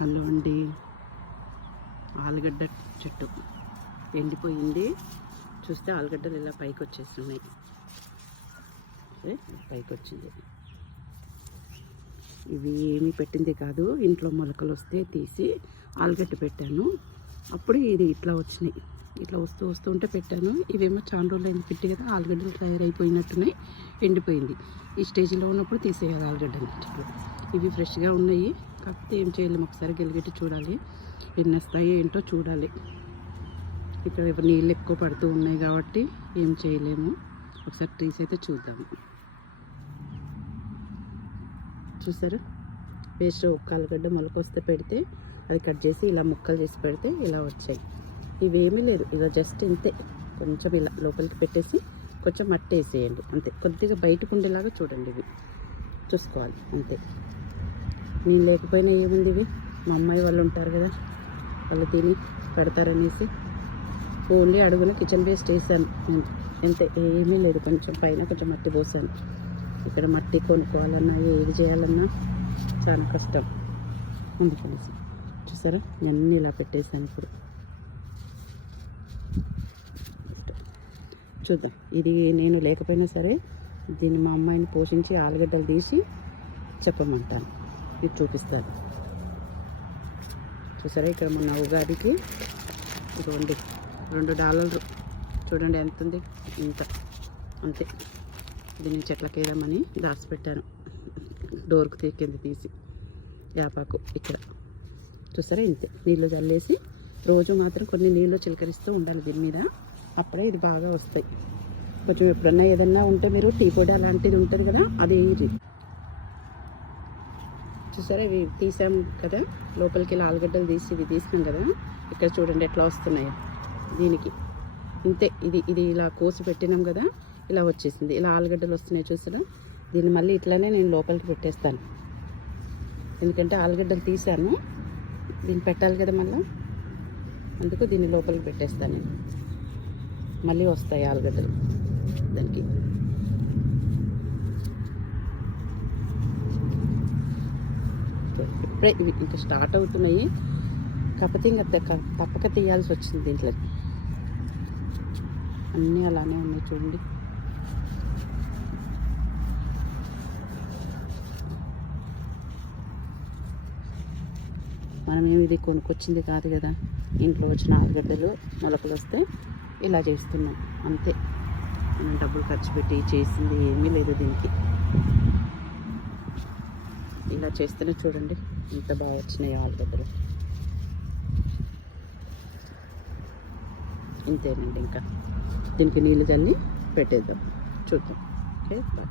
అల్లుండి ఆలుగడ్డ చెట్టు ఎండిపోయింది. చూస్తే ఆలుగడ్డలు ఇలా పైకి వచ్చేస్తున్నాయి పైకి వచ్చింది ఇవి ఏమీ పెట్టింది కాదు. ఇంట్లో మొలకలు వస్తే తీసి ఆలుగడ్డ పెట్టాను. అప్పుడు ఇది ఇట్లా వచ్చినాయి. ఇట్లా వస్తూ వస్తూ ఉంటే పెట్టాను. ఇవేమో చాలా రోజులు అయింది పెట్టి కదా ఆలుగడ్డలు తయారైపోయినట్టున్నాయి ఎండిపోయింది. ఈ స్టేజ్లో ఉన్నప్పుడు తీసేయాలి ఆలుగడ్డలు ఇవి ఫ్రెష్గా ఉన్నాయి. కాకపోతే ఏం చేయలేము ఒకసారి గెలిగెట్టి చూడాలి. ఎన్ని వస్తాయి ఏంటో చూడాలి. ఇక్కడ ఇప్పుడు నీళ్ళు ఎక్కువ పడుతూ ఉన్నాయి కాబట్టి ఏం చేయలేము. ఒకసారి ట్రీస్ అయితే చూద్దాము చూసారు? వేస్ట్ ఒక్క ఆలుగడ్డ మొలకొస్తే పెడితే అది కట్ చేసి ఇలా ముక్కలు చేసి పెడితే ఇలా వచ్చాయి. ఇవేమీ లేదు. ఇలా జస్ట్ ఇంతే. కొంచెం ఇలా లోపలికి పెట్టేసి కొంచెం మట్టి వేసేయండి. అంతే. కొద్దిగా బయటకు ఉండేలాగా చూడండి ఇవి. చూసుకోవాలి. అంతే. నేను లేకపోయినా ఏముంది ఇవి. మా అమ్మాయి వాళ్ళు ఉంటారు కదా వాళ్ళు తిని పెడతారనేసి ఓన్లీ అడుగున కిచెన్ వేస్ట్ వేసాను నేను. అంతే ఏమీ లేదు. కొంచెం పైన కొంచెం మట్టి పోసాను. ఇక్కడ మట్టి కొనుక్కోవాలన్నా ఏది చేయాలన్నా చాలా కష్టం. అందుకనేసి. చూసారా? నేను ఇలా పెట్టేశాను ఇప్పుడు. చూద్దాం. ఇది నేను లేకపోయినా సరే దీన్ని మా అమ్మాయిని పోషించి ఆలుగడ్డలు తీసి చెప్పమంటాను. ఇది చూపిస్తాను. చూసారా ఇక్కడ మొన్న ఉగాదికి? ఇదిగోండి రెండు డాలర్లు. చూడండి ఎంత ఉంది ఇంత. అంతే. దీన్ని చెట్లకి దాచిపెట్టాను. డోర్కు తీ- తీసి. వేపాకు ఇక్కడ. చూసారా ఇంతే. నీళ్ళు చల్లేసి రోజు మాత్రం కొన్ని నీళ్ళు చిలకరిస్తూ ఉండాలి దీని మీద. అప్పుడే ఇది బాగా వస్తాయి. కొంచెం ఎప్పుడన్నా ఏదన్నా ఉంటే మీరు టీ పొడి అలాంటిది ఉంటుంది కదా అది వేయండి చూసారా? ఇవి తీసాం కదా. లోపలికి ఇలా ఆలుగడ్డలు తీసి ఇవి తీసినాం కదా. ఇక్కడ చూడండి ఎట్లా వస్తున్నాయో. దీనికి ఇంతే. ఇది ఇది ఇలా కోసి పెట్టినాం కదా. ఇలా వచ్చేసింది. ఇలా ఆలుగడ్డలు వస్తున్నాయి చూసారా? దీన్ని మళ్ళీ ఇట్లానే నేను లోపలికి పెట్టేస్తాను. ఎందుకంటే ఆలుగడ్డలు తీసాను. దీన్ని పెట్టాలి కదా మళ్ళీ? అందుకు దీన్ని లోపలికి పెట్టేస్తాను నేను. మళ్ళీ వస్తాయి ఆలుగడ్డలు దానికి ఓకే. ఇప్పుడే ఇవి ఇంకా స్టార్ట్ అవుతున్నాయి. కాకపోతే ఇంకా తప్పక తీయాల్సి వచ్చింది దీంట్లో. అన్నీ అలానే ఉన్నాయి చూడండి. మనమేమి ఇది కొనుక్కొచ్చింది కాదు కదా. ఇంట్లో వచ్చిన ఆలుగడ్డలు మొలకలు వస్తే ఇలా చేస్తున్నాం. అంతే. మనం డబ్బులు ఖర్చు పెట్టి చేసింది ఏమీ లేదు దీనికి. ఇలా చేస్తేనే చూడండి ఎంత బాగా వచ్చినాయి ఆలుగడ్డలు ఇంతేనండి ఇంకా. దీనికి నీళ్ళు చల్లి పెట్టేద్దాం. చూద్దాం. Okay bye.